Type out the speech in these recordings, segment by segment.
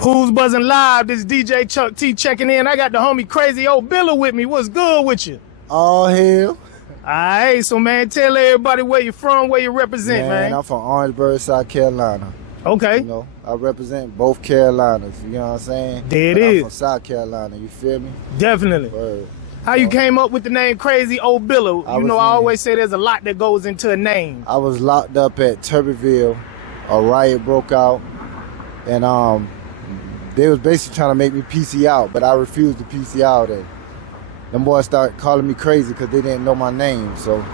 Who's buzzing live? This is DJ Chuck T checking in. I got the homie Krazy Obilla with me. What's good with you? All hell. Alright, so man, tell everybody where you from, where you represent, man. I'm from Orangeburg, South Carolina. Okay. You know, I represent both Carolinas, you know what I'm saying? There it but is. I'm from South Carolina, you feel me? Definitely. Word. How you came up with the name Krazy Obilla? I always say there's a lot that goes into a name. I was locked up at Tuberville. A riot broke out, and they was basically trying to make me PC out, but I refused to PC out. And them boys started calling me Krazy because they didn't know my name. So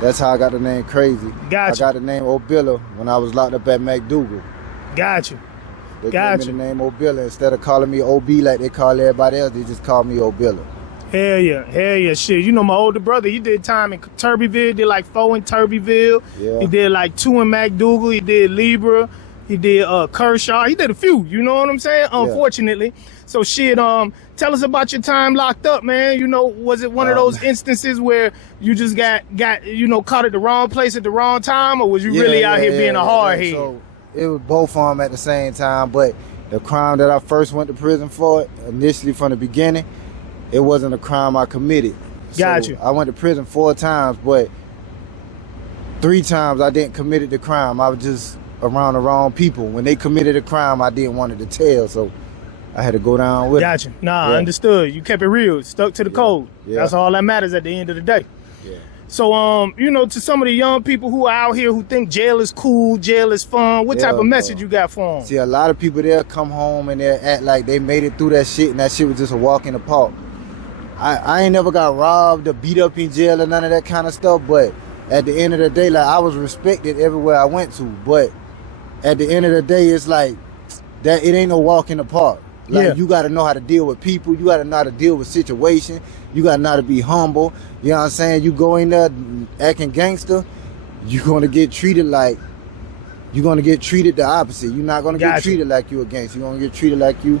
that's how I got the name Krazy. Gotcha. I got the name Obilla when I was locked up at McDougal. Gotcha. They gave me the name Obilla. Instead of calling me OB like they call everybody else, they just call me Obilla. Hell yeah, shit. You know my older brother, he did time in Tuberville, did like 4 in Tuberville. Yeah. He did like 2 in McDougal, he did Libra, he did Kershaw, he did a few, you know what I'm saying? Yeah. Unfortunately. So shit, tell us about your time locked up, man. You know, was it one of those instances where you just got caught at the wrong place at the wrong time, or was you really out here being a hardhead? So it was both of them at the same time, but the crime that I first went to prison for, initially from the beginning, it wasn't a crime I committed. Got you. I went to prison 4 times, but 3 times I didn't commit the crime. I was just around the wrong people. When they committed a crime, I didn't want it to tell, so I had to go down with it. Got you. Nah, I understood. You kept it real, stuck to the code. Yeah. That's all that matters at the end of the day. Yeah. So, to some of the young people who are out here who think jail is cool, jail is fun, what type of message you got for them? See, a lot of people, they'll come home and they'll act like they made it through that shit and that shit was just a walk in the park. I ain't never got robbed or beat up in jail or none of that kind of stuff, but at the end of the day, like, I was respected everywhere I went to, but at the end of the day, it's like, that it ain't no walk in the park. Like, you gotta know how to deal with people, you gotta know how to deal with situations, you gotta know how to be humble, you know what I'm saying? You go in there acting gangster, you're gonna get treated the opposite. You're not gonna get treated like you a gangster, you're gonna get treated like you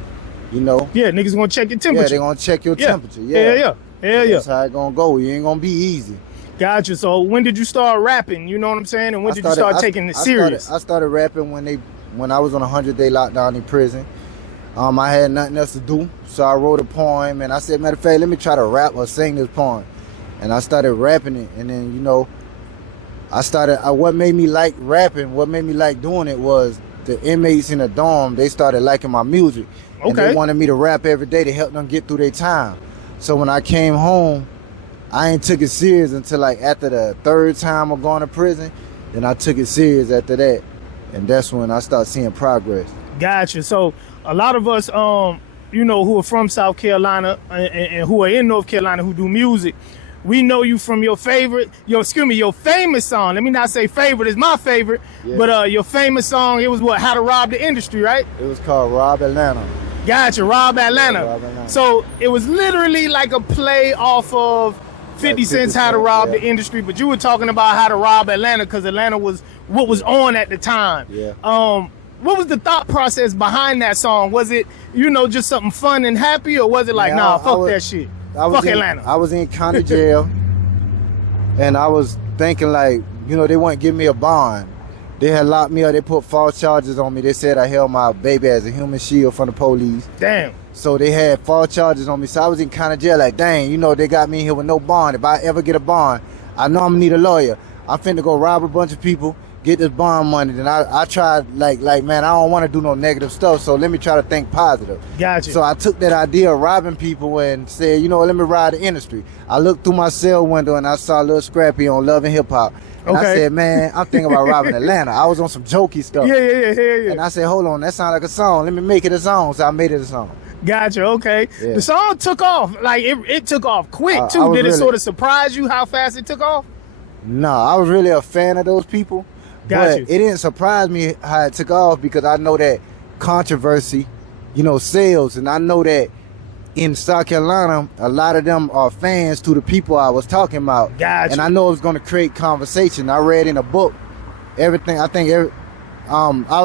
know. Yeah, niggas gonna check your temperature. Yeah, they gonna check your temperature. Yeah. That's how it gonna go. You ain't gonna be easy. Gotcha. So when did you start rapping? You know what I'm saying? And when did you start taking it serious? I started rapping when I was on a 100-day lockdown in prison. I had nothing else to do, so I wrote a poem, and I said, matter of fact, let me try to rap or sing this poem. And I started rapping it, and then, what made me like rapping, what made me like doing it was the inmates in the dorm, they started liking my music. Okay. And they wanted me to rap every day to help them get through their time. So when I came home, I ain't took it serious until like after the 3rd time of going to prison. Then I took it serious after that. And that's when I started seeing progress. Gotcha. So a lot of us, who are from South Carolina and who are in North Carolina who do music, we know you from your famous song. Let me not say favorite, it's my favorite. Yeah. But your famous song, it was How to Rob the Industry, right? It was called Rob Atlanta. Gotcha, Rob Atlanta. Yeah, Rob Atlanta. So it was literally like a play off of 50 Cent's How to Rob the Industry, but you were talking about how to rob Atlanta because Atlanta was what was on at the time. Yeah. What was the thought process behind that song? Was it, just something fun and happy, or was it like, fuck that shit? Fuck Atlanta. I was in county jail, and I was thinking like, they wouldn't give me a bond. They had locked me up. They put false charges on me. They said I held my baby as a human shield from the police. Damn. So they had false charges on me. So I was in county jail like, dang, they got me in here with no bond. If I ever get a bond, I know I'm gonna need a lawyer. I'm finna go rob a bunch of people, get this bond money. Then I tried like man, I don't want to do no negative stuff, so let me try to think positive. Gotcha. So I took that idea of robbing people and said, let me rob the industry. I looked through my cell window and I saw a little Scrappy on Love and Hip Hop. And I said, man, I'm thinking about robbing Atlanta. I was on some jokey stuff. Yeah. And I said, hold on, that sounds like a song. Let me make it a song. So I made it a song. Gotcha, okay. Yeah. The song took off. Like, it took off quick, too. Did it sort of surprise you how fast it took off? No, I was really a fan of those people. Gotcha. But it didn't surprise me how it took off because I know that controversy, sells. And I know that in South Carolina, a lot of them are fans to the people I was talking about. Gotcha. And I know it was going to create conversation. I read in a book, I was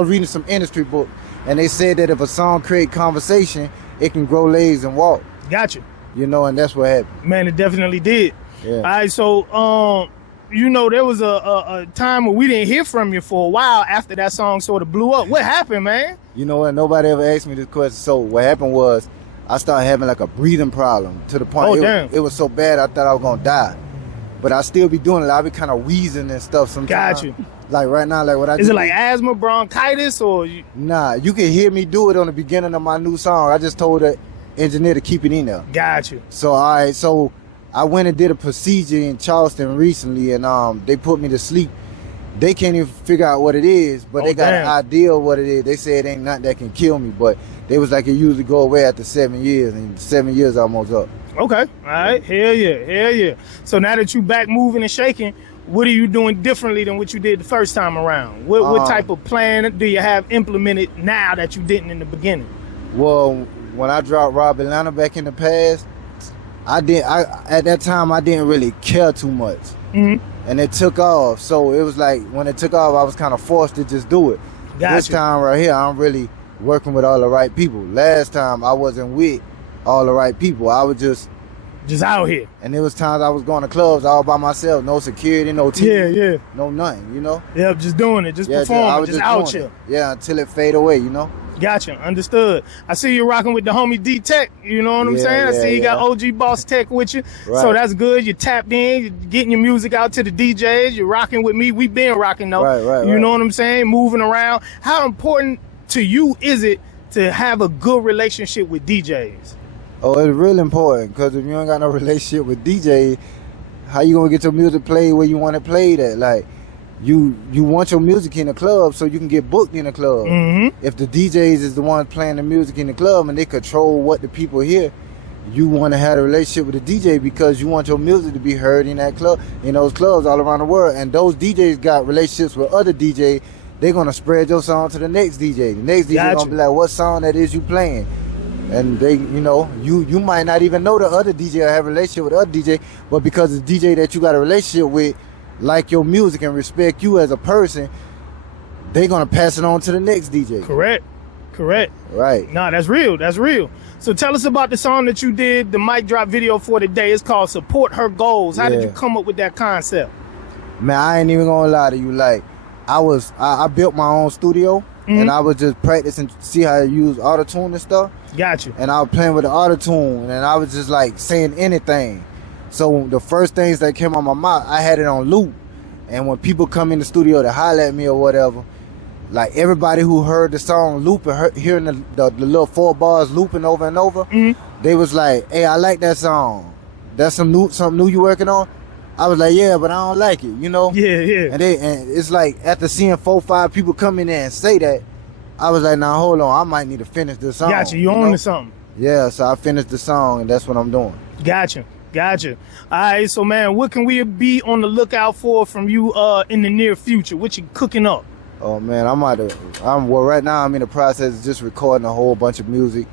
reading some industry book, and they said that if a song create conversation, it can grow legs and walk. Gotcha. And that's what happened. Man, it definitely did. Yeah. All right, so you know, there was a time where we didn't hear from you for a while after that song sort of blew up. What happened, man? You know what? Nobody ever asked me this question. So what happened was I started having like a breathing problem to the point it was so bad I thought I was gonna die. But I still be doing it. I be kind of wheezing and stuff sometimes. Got you. Like right now, like what I Is it like asthma, bronchitis, or you... Nah, you can hear me do it on the beginning of my new song. I just told the engineer to keep it in there. Got you. So so I went and did a procedure in Charleston recently, and they put me to sleep. They can't even figure out what it is, but they got an idea of what it is. They said it ain't nothing that can kill me, but they was like it usually go away after 7 years, and 7 years almost up. Okay, all right, hell yeah. So now that you back moving and shaking, what are you doing differently than what you did the first time around? What type of plan do you have implemented now that you didn't in the beginning? Well, when I dropped Rob Atlanta back in the past, at that time I didn't really care too much, and it took off. So it was like when it took off, I was kind of forced to just do it. This time right here, I'm really working with all the right people. Last time I wasn't with all the right people. I was just out here. And there was times I was going to clubs all by myself, no security, no team, yeah, no nothing, you know. Yeah, just doing it, just performing, just out here. Yeah, until it fade away, you know. Gotcha, understood. I see you rocking with the homie D-Tech, you know what I'm saying? I see you got OG Boss Tech with you, so that's good. You tapped in, you're getting your music out to the DJs, you're rocking with me. We've been rocking though, right. You know what I'm saying? Moving around. How important to you is it to have a good relationship with DJs? Oh, it's really important, because if you ain't got no relationship with DJ, how you gonna get your music played where you want it played at? Like, you want your music in the club so you can get booked in the club. If the DJs is the ones playing the music in the club and they control what the people hear, you want to have a relationship with the DJ because you want your music to be heard in that club, in those clubs all around the world. And those DJs got relationships with other DJs. They're gonna spread your song to the next DJ. The next DJ gonna be like, what song that is you playing? And they, you know, you might not even know the other DJ or have a relationship with the other DJ, but because the DJ that you got a relationship with like your music and respect you as a person, they're gonna pass it on to the next DJ. Correct. Right. Nah, that's real. So tell us about the song that you did, the mic drop video for today. It's called Support Her Goals. How did you come up with that concept? Man, I ain't even gonna lie to you. Like, I built my own studio, and I was just practicing to see how to use auto-tune and stuff. Got you. And I was playing with the auto-tune, and I was just like saying anything. So the first things that came out my mouth, I had it on loop. And when people come in the studio to holler at me or whatever, like everybody who heard the song looping, hearing the little 4 bars looping over and over, they was like, hey, I like that song. That's something new you working on? I was like, yeah, but I don't like it, you know? Yeah. And it's like, after seeing 4-5 people come in there and say that, I was like, now hold on, I might need to finish this song. Gotcha, you on to something. Yeah, so I finished the song, and that's what I'm doing. Gotcha. All right, so man, what can we be on the lookout for from you in the near future? What you cooking up? Oh man, right now I'm in the process of just recording a whole bunch of music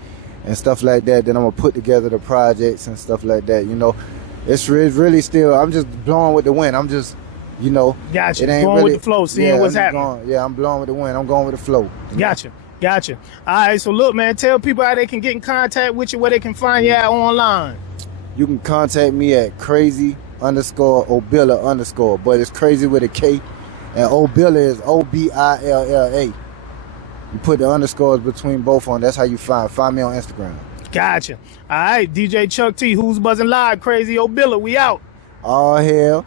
and stuff like that. Then I'm gonna put together the projects and stuff like that, you know. It's really still, I'm just blowing with the wind. I'm just, you know. Gotcha. It ain't going really, with the flow, seeing what's happening. I'm blowing with the wind. I'm going with the flow. Gotcha. All right, so look, man, tell people how they can get in contact with you, where they can find you at online. You can contact me at Krazy _Obilla_, but it's crazy with a K, and Obilla is Obilla. You put the underscores between both of them. That's how you find me on Instagram. Gotcha. All right, DJ Chuck T, who's buzzing live, Krazy Obilla. We out. Oh hell.